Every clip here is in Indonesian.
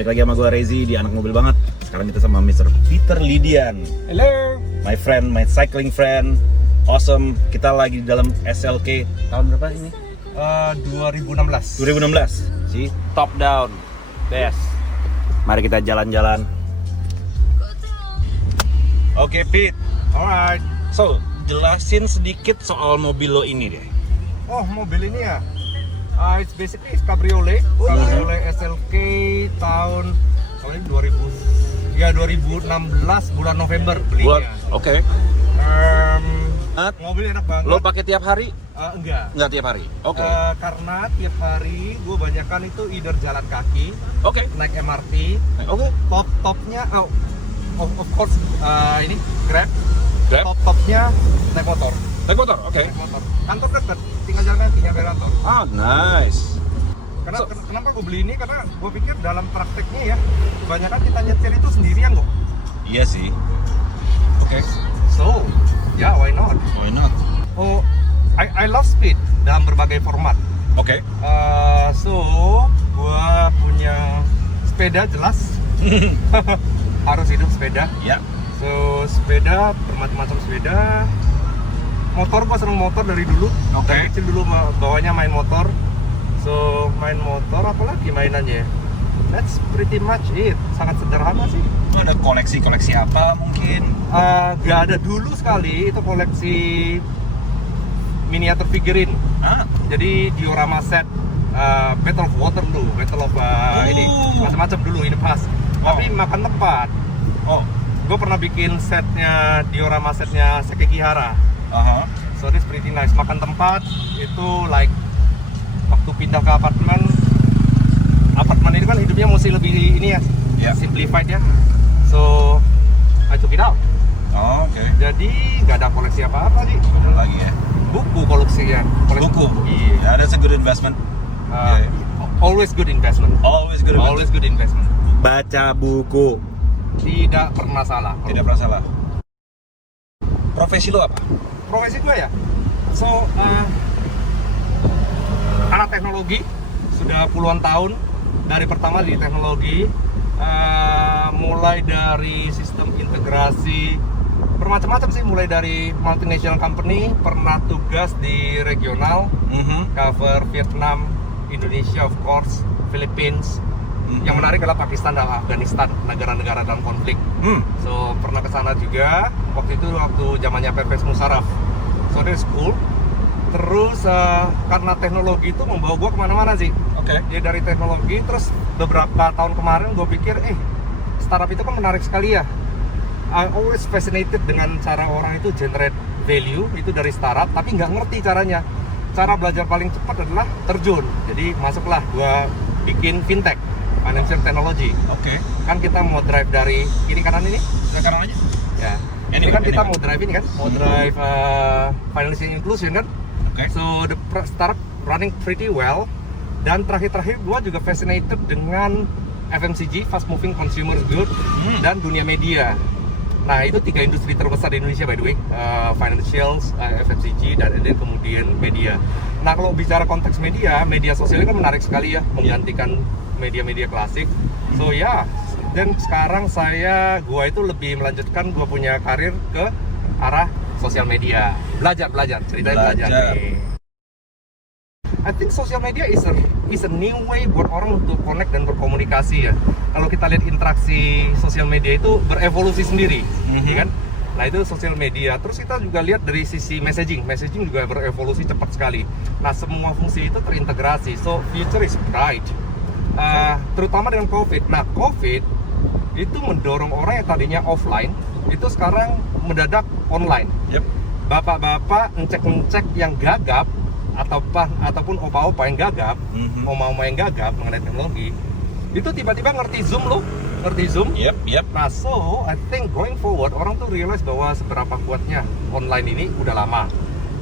Balik lagi sama gue Rezi di Anak Mobil Banget. Sekarang kita sama Mr. Peter Lidian. Hello. My friend, my cycling friend. Awesome. Kita lagi di dalam SLK tahun berapa ini? 2016. 2016. Si top down. Best. Mari kita jalan-jalan. Oke, Pete. Alright. So, jelasin sedikit soal mobil lo ini deh. Oh, mobil ini ya. It's basically cabriolet. Cabriolet SLK tahun 2000. Ya 2016 bulan November belinya. Oke. Mobil enak banget. Lo pakai tiap hari? Enggak. Nggak tiap hari. Oke. Karena tiap hari gue banyakan itu either jalan kaki, Oke. naik MRT, Oke. top-topnya of course ini Grab. Grab? Top-topnya naik motor. Naik motor. Oke. Naik motor. Kantor dekat, tinggal jalan kaki nyampe kantor. Ah, nice. Kenapa gue beli ini? Karena gue pikir dalam prakteknya ya, kebanyakan kita nyetir itu sendirian kok. Iya sih. Oke. So, ya why not? Why not? Oh, I love speed dalam berbagai format. Oke. So, gue punya sepeda jelas. Harus hidup sepeda. Ya. So, sepeda, bermacam-macam sepeda. Motor, gue seneng motor dari dulu. Oke. Dari kecil dulu bawanya main motor. So, main motor, apalagi mainannya? That's pretty much it. Sangat sederhana sih. Itu ada koleksi apa mungkin? Gak ada dulu sekali, itu koleksi miniatur figurine. Jadi diorama set, Battle of Waterloo, Battle of ini macam-macam dulu in the past. Tapi makan tempat. Oh. Gue pernah bikin setnya, diorama setnya Sekigahara. So this pretty nice. Makan tempat itu like waktu pindah ke apartemen ini kan hidupnya mesti lebih ini ya, simplified ya. So I took it out. Oh, oke. Jadi nggak ada koleksi apa-apa sih. Ada lagi ya. Buku koleksinya. Buku. Iya. Yeah, that's a good investment. Always good investment. Always good investment. Always good investment. Baca buku. Tidak pernah salah. Tidak pernah salah. Profesi lo apa? Profesi gue ya. So anak teknologi sudah puluhan tahun. Dari pertama di teknologi, mulai dari sistem integrasi bermacam-macam sih, mulai dari multinational company, pernah tugas di regional, cover Vietnam, Indonesia of course, Philippines. Yang menarik adalah Pakistan dan Afghanistan, negara-negara dalam konflik. So pernah ke sana juga. Waktu zamannya Pervez Musharraf. So that's cool. Terus karena teknologi itu membawa gue kemana-mana sih. Oke. Ya dari teknologi, terus beberapa tahun kemarin gue pikir, startup itu kan menarik sekali ya. I always fascinated dengan cara orang itu generate value itu dari startup, tapi nggak ngerti caranya. Cara belajar paling cepat adalah terjun. Jadi masuklah gue bikin fintech, financial technology. Oke. Kan kita mau drive dari kiri kanan ini. Sekarang aja. Ya. Ini kan kita mau drive ini kan, mau drive financial inclusion kan. So the startup running pretty well. Dan terakhir gue juga fascinated dengan FMCG, fast moving consumer good, dan dunia media. Nah itu 3 industri terbesar di Indonesia by the way, financials, FMCG, dan kemudian media. Nah kalau bicara konteks media sosial kan menarik sekali ya, menggantikan media-media klasik. So ya, dan sekarang gue itu lebih melanjutkan, gue punya karir ke arah sosial media. Belajar, ceritanya belajar nih. I think social media is a new way buat orang untuk connect dan berkomunikasi ya. Kalau kita lihat interaksi sosial media itu berevolusi sendiri, ya kan? Nah itu sosial media. Terus kita juga lihat dari sisi messaging juga berevolusi cepat sekali. Nah semua fungsi itu terintegrasi. So future is bright. Terutama dengan COVID. Nah COVID itu mendorong orang yang tadinya offline itu sekarang mendadak online. Bapak-bapak ngecek yang gagap ataupun opa-opa yang gagap, oma-oma yang gagap mengenai teknologi, itu tiba-tiba ngerti Zoom loh, ngerti Zoom. Nah, so I think going forward orang tuh realize bahwa seberapa kuatnya online ini udah lama.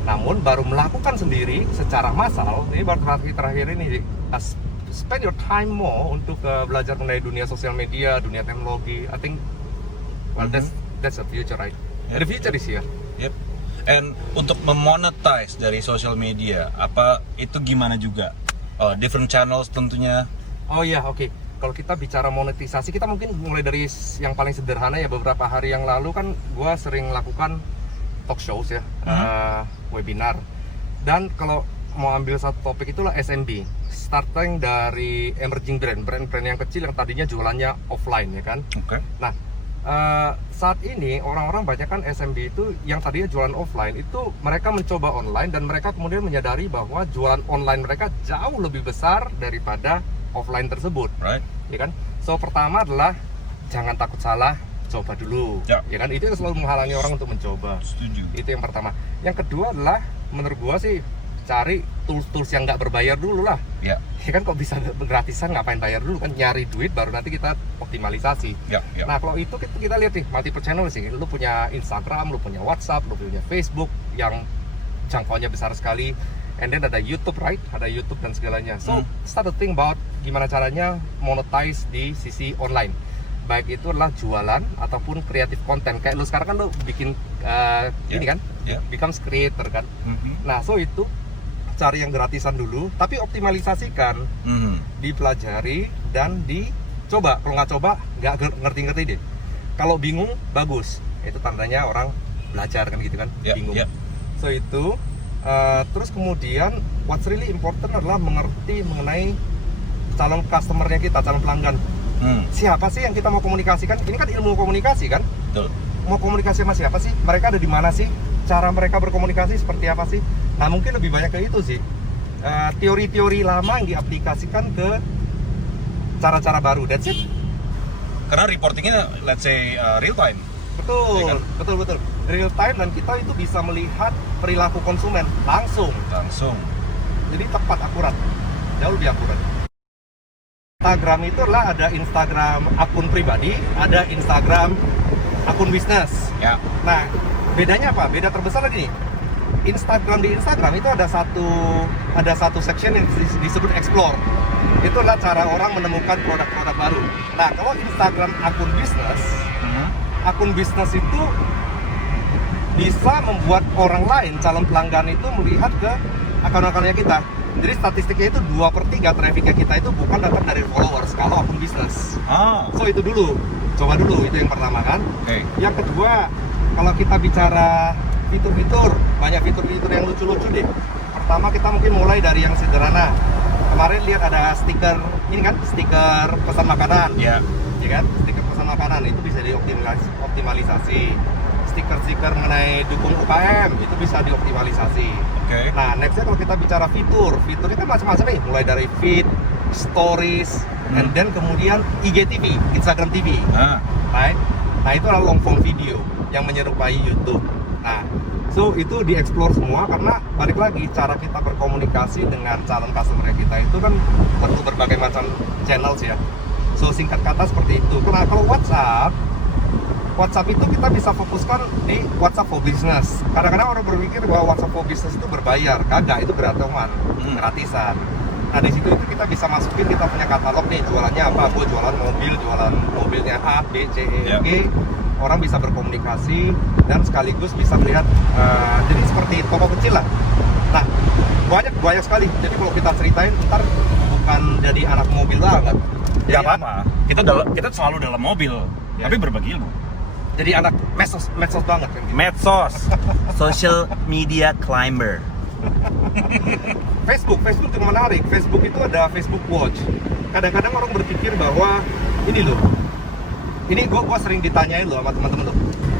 Namun baru melakukan sendiri secara massal, ini baru terakhir ini. Spend your time more untuk belajar mengenai dunia sosial media, dunia teknologi. I think that's the future, right? The future is here. And untuk memonetize dari social media, apa itu gimana juga? Different channels tentunya. Oh iya, oke. kalau kita bicara monetisasi, kita mungkin mulai dari yang paling sederhana ya. Beberapa hari yang lalu kan gue sering lakukan talk shows ya, webinar. Dan kalau mau ambil satu topik itulah SMB, starting dari emerging brand yang kecil yang tadinya jualannya offline ya kan. Nah, saat ini orang-orang banyak kan SMB itu yang tadinya jualan offline itu mereka mencoba online, dan mereka kemudian menyadari bahwa jualan online mereka jauh lebih besar daripada offline tersebut, ya kan. So pertama adalah jangan takut salah, coba dulu, ya kan. Itu yang selalu menghalangi orang untuk mencoba. Setuju. Itu yang pertama. Yang kedua adalah menurut gua sih cari tools yang nggak berbayar dulu lah. Ya kan, kok bisa gratisan, ngapain bayar dulu kan, nyari duit baru nanti kita optimalisasi. Nah kalau itu kita lihat nih multiple channel sih. Lu punya Instagram, lu punya WhatsApp, lu punya Facebook yang jangkauannya besar sekali, and then ada YouTube, right? Ada YouTube dan segalanya. So start to think about gimana caranya monetize di sisi online, baik itu adalah jualan ataupun creative content. Kayak lu sekarang kan lu bikin ini kan, becomes creator kan. Nah so itu cari yang gratisan dulu, tapi optimalisasikan, dipelajari dan dicoba. Kalau nggak coba, nggak ngerti-ngerti deh. Kalau bingung, bagus. Itu tandanya orang belajar kan gitu kan, bingung. So itu, terus kemudian what's really important adalah mengerti mengenai calon customernya kita, calon pelanggan. Siapa sih yang kita mau komunikasikan? Ini kan ilmu komunikasi kan? Betul. Mau komunikasi sama siapa sih? Mereka ada di mana sih? Cara mereka berkomunikasi seperti apa sih? Nah mungkin lebih banyak ke itu sih, teori-teori lama yang diaplikasikan ke cara-cara baru. That's it. Karena reportingnya let's say real time. Betul, betul. Real time, dan kita itu bisa melihat perilaku konsumen langsung. Jadi tepat, akurat, jauh lebih akurat. Instagram itu adalah ada Instagram akun pribadi, ada Instagram akun bisnis. Nah, bedanya apa? Beda terbesar lagi nih. Di Instagram itu ada satu section yang disebut explore. Itu adalah cara orang menemukan produk-produk baru. Nah, kalau Instagram akun bisnis itu bisa membuat orang lain, calon pelanggan itu melihat ke akun-akunnya kita. Jadi statistiknya itu 2/3 trafficnya kita itu bukan datang dari followers kalau akun bisnis. So itu dulu, coba dulu, itu yang pertama kan. Yang kedua, kalau kita bicara fitur-fitur, banyak fitur-fitur yang lucu-lucu deh. Pertama kita mungkin mulai dari yang sederhana. Kemarin lihat ada stiker, ini kan stiker pesan makanan. Ya kan, stiker pesan makanan itu bisa dioptimalisasi. Stiker-stiker mengenai dukung UKM itu bisa dioptimalisasi. Nah, nextnya kalau kita bicara fiturnya kan macam-macam nih, mulai dari feed, stories, and then kemudian IGTV, Instagram TV, right? Nah itu adalah long form video yang menyerupai YouTube. Nah, so itu dieksplor semua, karena balik lagi cara kita berkomunikasi dengan calon customer kita itu kan perlu berbagai macam channels ya. So singkat kata seperti itu. Nah kalau WhatsApp itu kita bisa fokuskan di WhatsApp for Business. Kadang-kadang orang berpikir bahwa WhatsApp for Business itu berbayar, kagak, itu gratisan. Nah di situ itu kita bisa masukin, kita punya katalog nih, jualannya apa? Gue jualan mobilnya A, B, C, E, G. Orang bisa berkomunikasi dan sekaligus bisa melihat, jadi seperti toko kecil lah. Nah banyak sekali. Jadi kalau kita ceritain ntar bukan jadi anak mobil banget. Gak apa-apa. Kita selalu dalam mobil, tapi berbagi ilmu. Jadi anak medsos banget kan. Medsos, social media climber. Facebook itu menarik. Facebook itu ada Facebook Watch. Kadang-kadang orang berpikir bahwa ini gue sering ditanyain loh sama teman-teman tuh.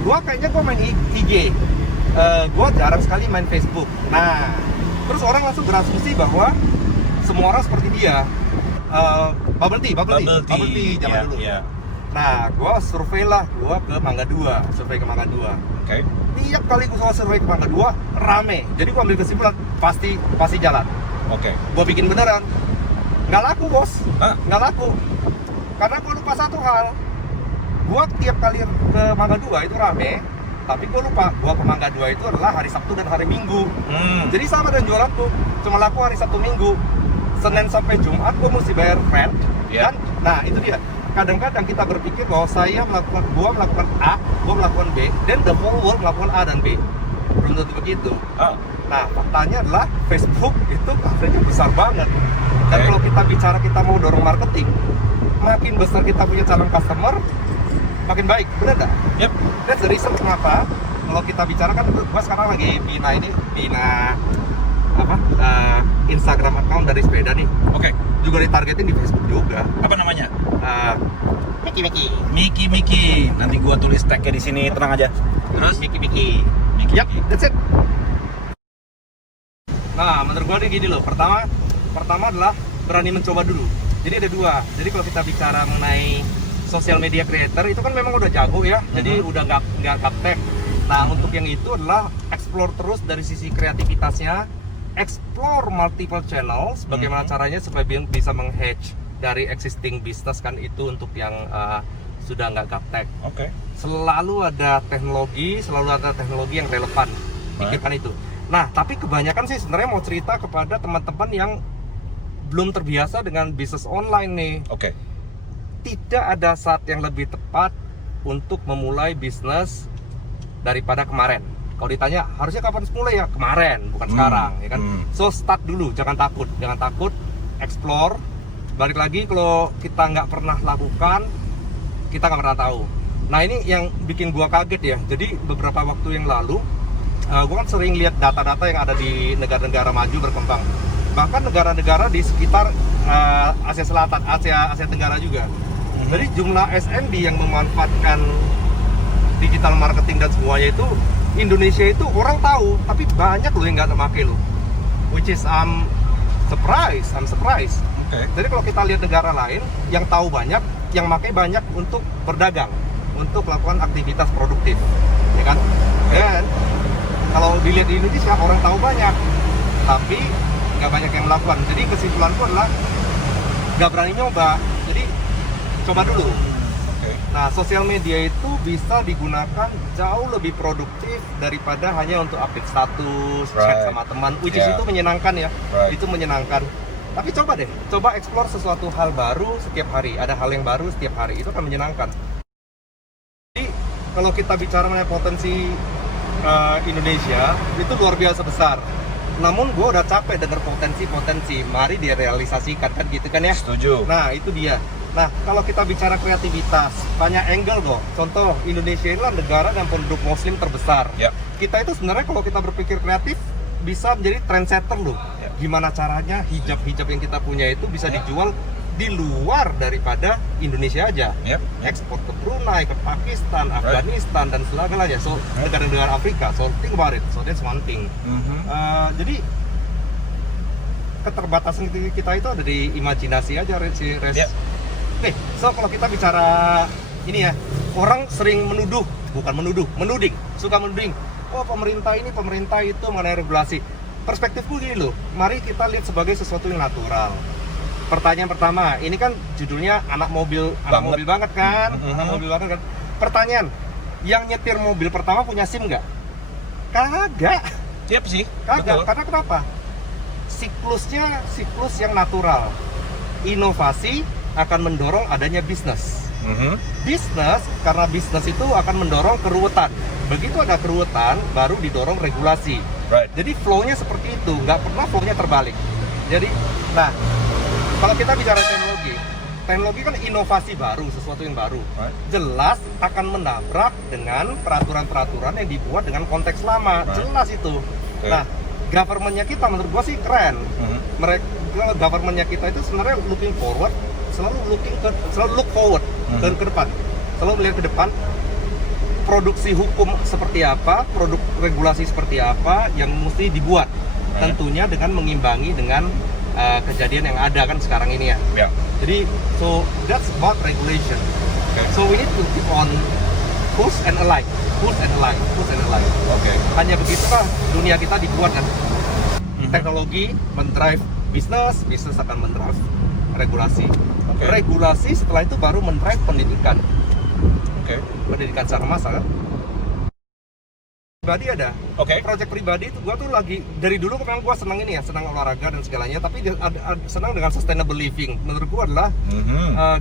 Gue kayaknya main IG, gue jarang sekali main Facebook. Nah, terus orang langsung berasumsi bahwa semua orang seperti dia. Bubble tea zaman dulu. Nah, gue survei ke Mangga 2, survei ke Mangga 2. Tiap kali gue survei ke Mangga 2, rame. Jadi gue ambil kesimpulan, pasti jalan. Gue bikin beneran. Nggak laku, bos. Nggak laku. Karena gue lupa satu hal. Gue tiap kali ke Mangga 2 itu rame, tapi gue lupa, gue ke Mangga 2 itu adalah hari Sabtu dan hari Minggu. Jadi sama dengan jualanku, cuma laku hari Sabtu Minggu. Senin sampai Jumat gue mesti bayar rent. Dan, nah itu dia. Kadang-kadang kita berpikir bahwa gua melakukan A, gua melakukan B, dan the whole world melakukan A dan B. Belum tentu begitu. Nah, faktanya adalah Facebook itu coverage-nya besar banget. Dan kalau kita bicara kita mau dorong marketing makin besar kita punya calon customer, makin baik, benar nggak? Yep. That's the reason kenapa kalau kita bicara kan, gua sekarang lagi bina apa Instagram account dari sepeda nih, Oke. juga ditargetin di Facebook juga. Apa namanya? Miki Miki. Nanti gua tulis tagnya di sini, tenang aja. Terus Miki. Yap, that's it. Nah, menurut gua nih gini loh. Pertama adalah berani mencoba dulu. Jadi ada dua. Jadi kalau kita bicara mengenai social media creator itu kan memang udah jago ya. Jadi udah nggak gaptek. Nah, untuk yang itu adalah explore terus dari sisi kreativitasnya, explore multiple channels. Bagaimana caranya supaya bisa meng-hedge dari existing business kan, itu untuk yang sudah nggak gaptek. Oke. Selalu ada teknologi yang relevan. Pikirkan itu. Nah, tapi kebanyakan sih sebenarnya mau cerita kepada teman-teman yang belum terbiasa dengan bisnis online nih. Oke. Tidak ada saat yang lebih tepat untuk memulai bisnis daripada kemarin. Kalau ditanya harusnya kapan mulai, ya kemarin, bukan sekarang, ya kan? So start dulu, jangan takut, explore. Balik lagi, kalau kita nggak pernah lakukan, kita nggak pernah tahu. Nah, ini yang bikin gua kaget ya. Jadi beberapa waktu yang lalu, gua kan sering lihat data-data yang ada di negara-negara maju berkembang. Bahkan negara-negara di sekitar Asia Selatan, Asia Tenggara juga. Jadi jumlah SMB yang memanfaatkan digital marketing dan semuanya itu, Indonesia itu orang tahu, tapi banyak loh yang nggak pakai loh. Which is I'm surprised. Oke. Jadi kalau kita lihat negara lain yang tahu banyak, yang pakai banyak untuk berdagang, untuk melakukan aktivitas produktif, ya kan? Dan kalau dilihat di Indonesia orang tahu banyak, tapi nggak banyak yang melakukan. Jadi kesimpulanku adalah nggak berani nyoba. Jadi coba dulu. Nah, sosial media itu bisa digunakan jauh lebih produktif daripada hanya untuk update status, chat sama teman, which is itu menyenangkan ya. Itu menyenangkan. Tapi coba explore sesuatu hal baru setiap hari. Ada hal yang baru setiap hari, itu akan menyenangkan. Jadi kalau kita bicara mengenai potensi Indonesia, itu luar biasa besar. Namun gue udah capek dengar potensi, mari direalisasikan kan gitu kan ya. Setuju. Nah, itu dia. Nah, kalau kita bicara kreativitas, banyak angle dong. Contoh, Indonesia inilah negara dengan penduduk muslim terbesar. Yep. Kita itu sebenarnya kalau kita berpikir kreatif, bisa menjadi trendsetter loh. Yep. Gimana caranya hijab yang kita punya itu bisa dijual di luar daripada Indonesia aja. Yep. Ekspor ke Brunei, ke Pakistan, Afghanistan, dan sebagainya. So, negara-negara Afrika. So, think about it. So, that's one thing. Jadi, keterbatasan kita itu ada di imajinasi aja, Res. Yep. Nih, so kalau kita bicara ini ya, orang sering menuding, suka menuding. Oh, pemerintah itu mengenai regulasi. Perspektifku gini loh, mari kita lihat sebagai sesuatu yang natural. Pertanyaan pertama, ini kan judulnya anak mobil banget kan? Anak mobil banget kan? Pertanyaan, yang nyetir mobil pertama punya SIM nggak? Kagak. Siap sih. Kagak. Karena kenapa? Siklusnya siklus yang natural. Inovasi akan mendorong adanya bisnis. Bisnis, karena bisnis itu akan mendorong keruwetan. Begitu ada keruwetan, baru didorong regulasi. Jadi flow-nya seperti itu, nggak pernah flow-nya terbalik. Jadi, nah, kalau kita bicara teknologi kan inovasi baru, sesuatu yang baru. Jelas akan menabrak dengan peraturan-peraturan yang dibuat dengan konteks lama. Jelas itu. Nah, government-nya kita menurut gua sih keren. Government-nya kita itu sebenarnya looking forward, selalu look forward dan ke depan, selalu melihat ke depan. Produksi hukum seperti apa, produk regulasi seperti apa yang mesti dibuat, tentunya dengan mengimbangi dengan kejadian yang ada kan sekarang ini ya. Jadi so that's about regulation. So we need to keep on push and align. Hanya begitulah dunia kita dibuat kan. Teknologi mendrive bisnis akan mendrive regulasi. Regulasi setelah itu baru mendrive pendidikan. Pendidikan secara massal kan. Pribadi ada. Project pribadi itu gua tuh lagi dari dulu memang gua senang ini ya, senang olahraga dan segalanya, tapi senang dengan sustainable living. Menurut gua adalah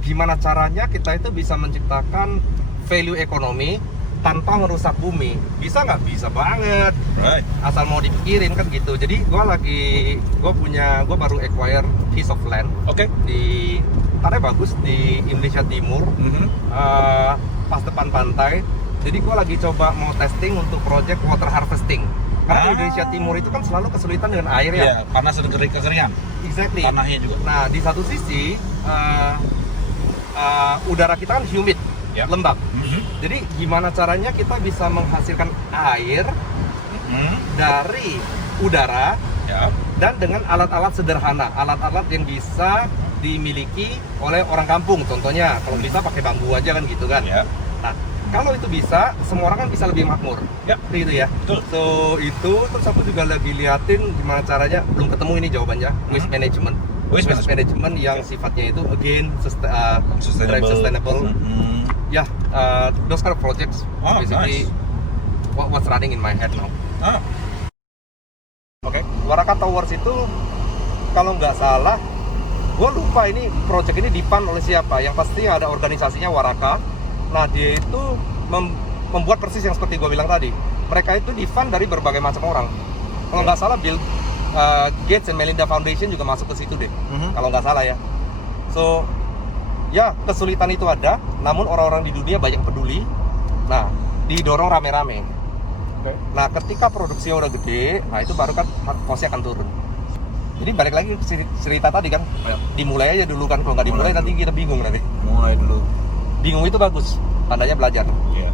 gimana caranya kita itu bisa menciptakan value ekonomi tanpa merusak bumi. Bisa nggak? Bisa banget. Asal mau dipikirin kan gitu. Jadi gua baru acquire piece of land di tempatnya bagus di Indonesia Timur, pas depan pantai. Jadi gue lagi coba mau testing untuk project water harvesting. Karena di Indonesia Timur itu kan selalu kesulitan dengan air ya. Iya, panas dan kekeringan. Exactly. Tanahnya juga. Nah, di satu sisi udara kita kan humid, Yap. lembab. Jadi gimana caranya kita bisa menghasilkan air dari udara Ya. dan dengan alat-alat sederhana, alat-alat yang bisa dimiliki oleh orang kampung. Contohnya, kalau bisa pakai bambu aja kan gitu kan. Ya. Nah, kalau itu bisa, semua orang kan bisa lebih makmur. Ya. Gitu ya. Betul. So itu terus aku juga lagi liatin gimana caranya, belum ketemu ini jawabannya, waste management. Waste Management yang sifatnya itu again Sustainable. sustainable. Ya, those kind of projects Oh, basically nice. what's running in my head now. Ah, Oke, Waraka Towers itu kalau nggak salah, gue lupa ini project ini di-fund oleh siapa. Yang pasti ada organisasinya Waraka. Nah, dia itu membuat persis yang seperti gue bilang tadi. Mereka itu di-fund dari berbagai macam orang. Kalau nggak salah, Bill Gates and Melinda Foundation juga masuk ke situ deh. Kalau nggak salah ya. So, ya kesulitan itu ada, namun orang-orang di dunia banyak peduli. Nah, didorong rame-rame. Nah, ketika produksinya udah gede, nah itu baru kan cost-nya akan turun. Jadi balik lagi ke cerita tadi kan, dimulai aja dulu kan. Kalau nggak dimulai nanti kita bingung nanti. mulai dulu. Bingung itu bagus, tandanya belajar. Iya.